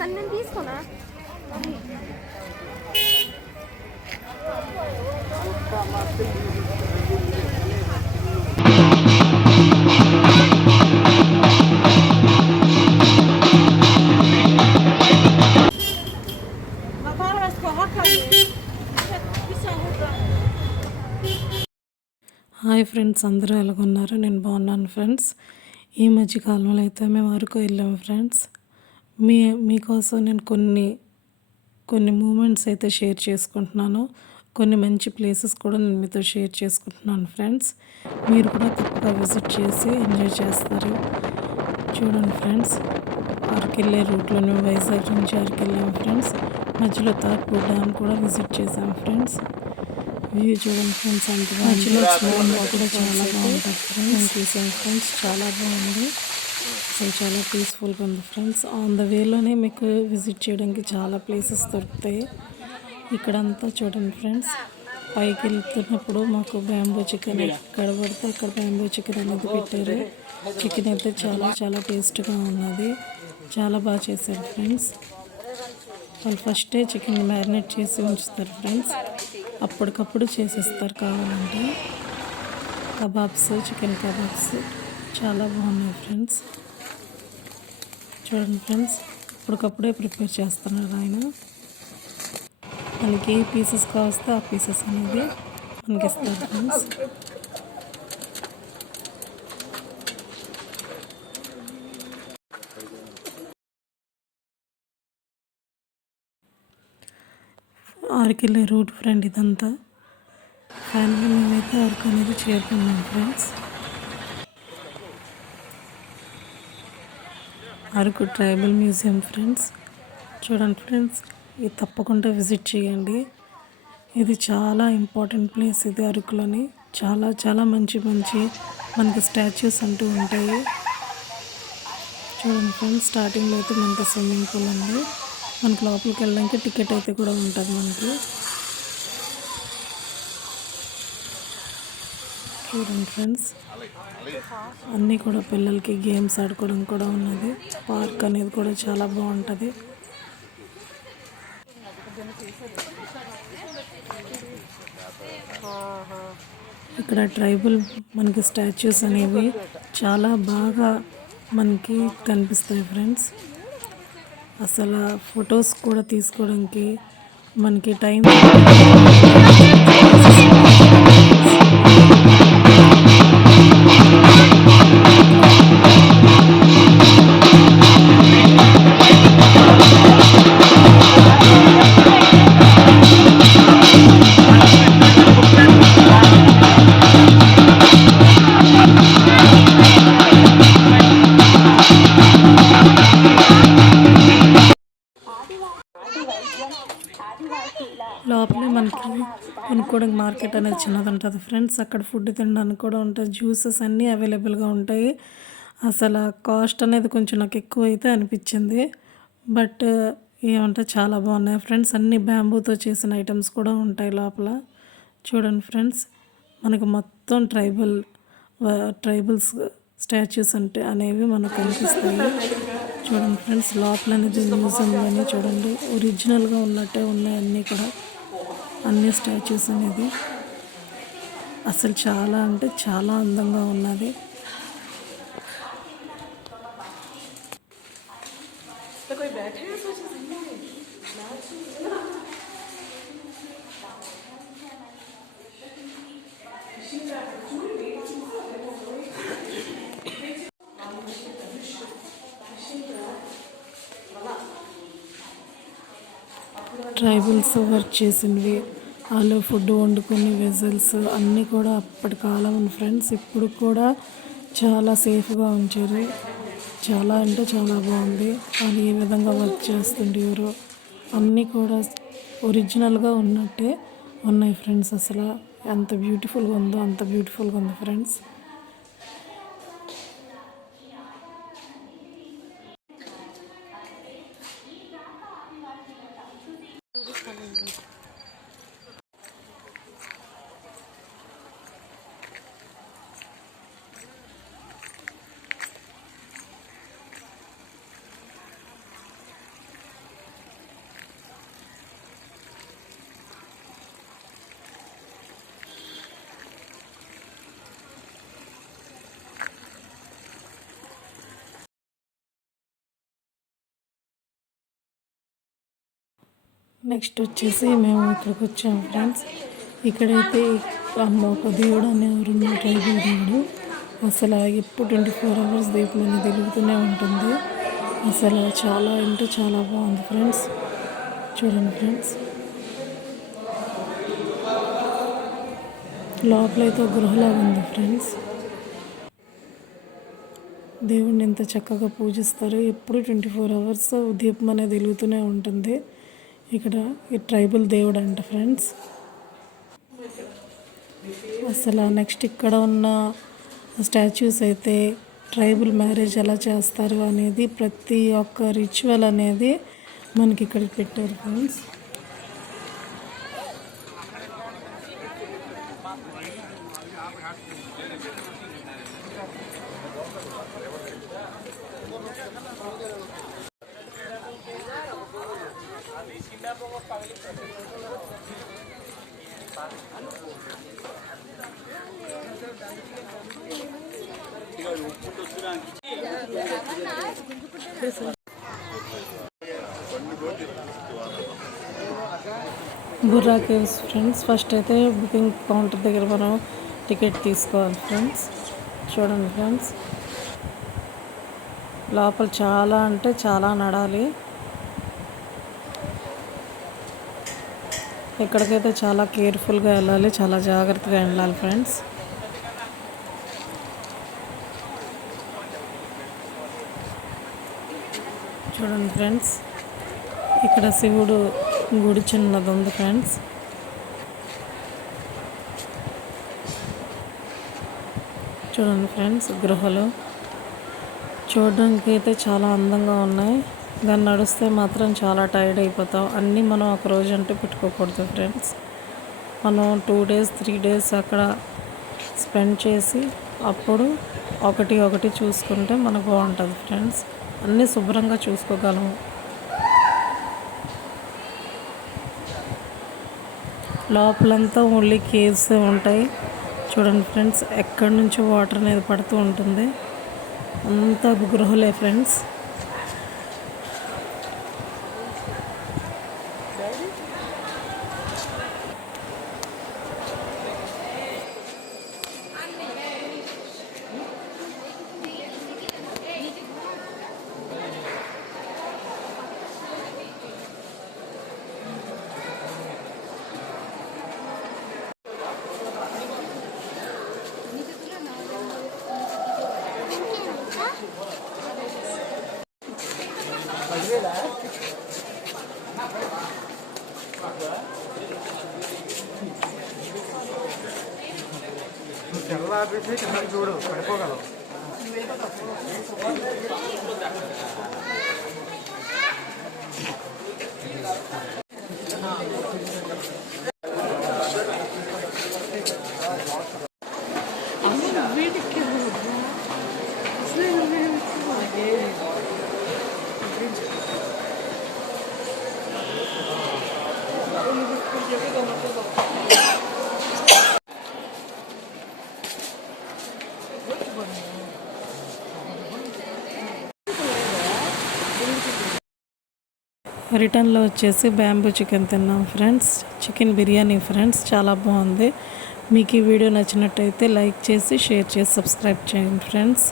నేను తీసుకున్నా. Hi friends, అందరూ ఎలాగున్నారు? నేను బాగున్నాను ఫ్రెండ్స్. ఈ మధ్య కాలంలో అయితే మేము అరకు వెళ్ళాము ఫ్రెండ్స్. మీకోసం నేను కొన్ని మూమెంట్స్ అయితే షేర్ చేసుకుంటున్నాను. కొన్ని మంచి ప్లేసెస్ కూడా నేను మీతో షేర్ చేసుకుంటున్నాను ఫ్రెండ్స్. మీరు కూడా తప్పగా విజిట్ చేసి ఎంజాయ్ చేస్తారు. చూడండి ఫ్రెండ్స్, అరకు వెళ్ళే రూట్లో మేము వైజాగ్ నుంచి అరకు వెళ్ళాము ఫ్రెండ్స్. మధ్యలో తార్పూర్ డ్యామ్ కూడా విజిట్ చేసాము ఫ్రెండ్స్. వ్యూ చూడండి ఫ్రెండ్స్, అంత మధ్యలో కూడా చాలా బాగుంటుంది ఫ్రెండ్స్. నేను చూసాను ఫ్రెండ్స్, చాలా బాగుంది. అసలు చాలా పీస్ఫుల్గా ఉంది ఫ్రెండ్స్. ఆన్ ద వేలోనే మీకు విజిట్ చేయడానికి చాలా ప్లేసెస్ దొరుకుతాయి. ఇక్కడంతా చూడండి ఫ్రెండ్స్, పైకి వెళ్తున్నప్పుడు మాకు బ్యాంబూ చికెన్ ఎక్కడ పడితే అక్కడ బ్యాంబూ చికెన్ అనేది పెట్టారు. చికెన్ అయితే చాలా చాలా టేస్ట్గా ఉన్నది. చాలా బాగా చేశారు ఫ్రెండ్స్. వాళ్ళు ఫస్టే చికెన్ మ్యారినేట్ చేసి ఉంచుతారు ఫ్రెండ్స్. అప్పటికప్పుడు చేసేస్తారు. కావాలంటే కబాబ్స్, చికెన్ కబాబ్స్ చాలా బాగున్నాయి ఫ్రెండ్స్. చూడండి ఫ్రెండ్స్, అప్పటికప్పుడే ప్రిపేర్ చేస్తున్నారు ఆయన. మనకి ఏ పీసెస్ కావస్తే ఆ పీసెస్ అనేది మనకి ఇస్తారు ఫ్రెండ్స్. అరకెళ్ళే రూట్ ఫ్రెండ్ ఇదంతా. ఫైనల్గా మేమైతే అరకు అనేది చేరుకున్నాం friends. Araku tribal museum friends. చూడండి ఫ్రెండ్స్, ఇది తప్పకుండా విజిట్ చేయండి. ఇది చాలా ఇంపార్టెంట్ ప్లేస్. ఇది అరకులోని చాలా చాలా మంచి మంచి మనకి స్టాచ్యూస్ అంటూ ఉంటాయి. చూడండి ఫ్రెండ్స్, స్టార్టింగ్లో అయితే మనకి స్విమ్మింగ్ పూల్ ఉంది. మనకి లోపలికి వెళ్ళడానికి టికెట్ అయితే కూడా ఉంటుంది మనకి. చూడండి ఫ్రెండ్స్, అన్నీ కూడా పిల్లలకి గేమ్స్ ఆడుకోవడం కూడా ఉన్నది. పార్క్ అనేది కూడా చాలా బాగుంటుంది. ఇక్కడ ట్రైబల్ మనకి స్టాచ్యూస్ అనేవి చాలా బాగా మనకి కనిపిస్తాయి ఫ్రెండ్స్. అసలు ఫొటోస్ కూడా తీసుకోవడానికి మనకి టైం లోపలే మనకి కొనుక్కోవడానికి మార్కెట్ అనేది చిన్నది ఉంటుంది ఫ్రెండ్స్. అక్కడ ఫుడ్ తినడానికి కూడా ఉంటుంది. జ్యూసెస్ అన్నీ అవైలబుల్గా ఉంటాయి. అసలు కాస్ట్ అనేది కొంచెం నాకు ఎక్కువ అయితే అనిపించింది. బట్ ఏమంటే చాలా బాగున్నాయి ఫ్రెండ్స్. అన్ని బ్యాంబూతో చేసిన ఐటమ్స్ కూడా ఉంటాయి లోపల. చూడండి ఫ్రెండ్స్, మనకు మొత్తం ట్రైబల్స్ స్టాచ్యూస్ అనేవి మనకు కనిపిస్తాయి. చూడండి ఫ్రెండ్స్, లోపల అనేది మ్యూజియంలోనే చూడండి ఒరిజినల్గా ఉన్నట్టే ఉన్నాయి అన్నీ కూడా. అన్ని స్టాచ్యూస్ అనేది అసలు చాలా అంటే చాలా అందంగా ఉన్నది. ట్రైబల్స్ వర్క్ చేసినవి, వాళ్ళు ఫుడ్ వండుకునే వెజల్స్ అన్నీ కూడా అప్పటి కాలం ఫ్రెండ్స్. ఇప్పుడు కూడా చాలా సేఫ్గా ఉంచారు. చాలా అంటే చాలా బాగుంది. వాళ్ళు ఏ విధంగా వర్క్ చేస్తుండేవారు అన్నీ కూడా ఒరిజినల్గా ఉన్నట్టే ఉన్నాయి ఫ్రెండ్స్. అసలు ఎంత బ్యూటిఫుల్గా ఉందో అంత బ్యూటిఫుల్గా ఉంది ఫ్రెండ్స్. నెక్స్ట్ వచ్చేసి మేము ఇక్కడికి వచ్చాము ఫ్రెండ్స్. ఇక్కడైతే ఒక దేవుడు అనేవారు ట్రైబల్ దేవుడు. అసలు ఎప్పుడు 24 hours దీపం అనేది వెలుగుతూనే ఉంటుంది. అసలు చాలా అంటే చాలా బాగుంది ఫ్రెండ్స్. చూడండి ఫ్రెండ్స్, లోపలైతే గృహలాగా ఉంది ఫ్రెండ్స్. దేవుణ్ణి ఎంత చక్కగా పూజిస్తారు. ఎప్పుడు 24 hours దీపం అనేది వెలుగుతూనే ఉంటుంది. ఇక్కడ ఈ ట్రైబల్ దేవుడు అంట ఫ్రెండ్స్. అసలు నెక్స్ట్ ఇక్కడ ఉన్న స్టాచ్యూస్ అయితే ట్రైబల్ మ్యారేజ్ ఎలా చేస్తారు అనేది ప్రతి ఒక్క రిచువల్ అనేది మనకి ఇక్కడ పెట్టారు friends. Borra caves friends. First అయితే బుకింగ్ కౌంటర్ దగ్గర మనం టికెట్ తీసుకోవాలి ఫ్రెండ్స్. చూడండి ఫ్రెండ్స్, లోపల చాలా అంటే చాలా నడాలి. ఇక్కడికైతే చాలా కేర్ఫుల్గా వెళ్ళాలి, చాలా జాగ్రత్తగా వెళ్ళాలి ఫ్రెండ్స్. చూడండి ఫ్రెండ్స్, ఇక్కడ శివుడు గుడి చిన్నది ఉంది ఫ్రెండ్స్. చూడండి ఫ్రెండ్స్, గృహలు చూడడానికి అయితే చాలా అందంగా ఉన్నాయి. దాన్ని నడిస్తే మాత్రం చాలా టైర్డ్ అయిపోతాం. అన్నీ మనం ఒక రోజు అంటే పెట్టుకోకూడదు ఫ్రెండ్స్. మనం 2 days 3 days అక్కడ స్పెండ్ చేసి అప్పుడు ఒకటి చూసుకుంటే మనకు బాగుంటుంది ఫ్రెండ్స్. అన్నీ శుభ్రంగా చూసుకోగలము. లోపలంతా ఓన్లీ కేవ్స్ ఉంటాయి. చూడండి ఫ్రెండ్స్, ఎక్కడి నుంచో వాటర్ అనేది పడుతూ ఉంటుంది. అంతా గృహలే ఫ్రెండ్స్. తెల్లాపేసి కిందకి చూడు పడిపోగలవు. రిటర్న్లో వచ్చేసి బ్యాంబూ చికెన్ తిన్నాం ఫ్రెండ్స్. చికెన్ బిర్యానీ ఫ్రెండ్స్, చాలా బాగుంది. మీకు ఈ వీడియో నచ్చినట్టయితే లైక్ చేసి షేర్ చేసి సబ్స్క్రైబ్ చేయండి ఫ్రెండ్స్.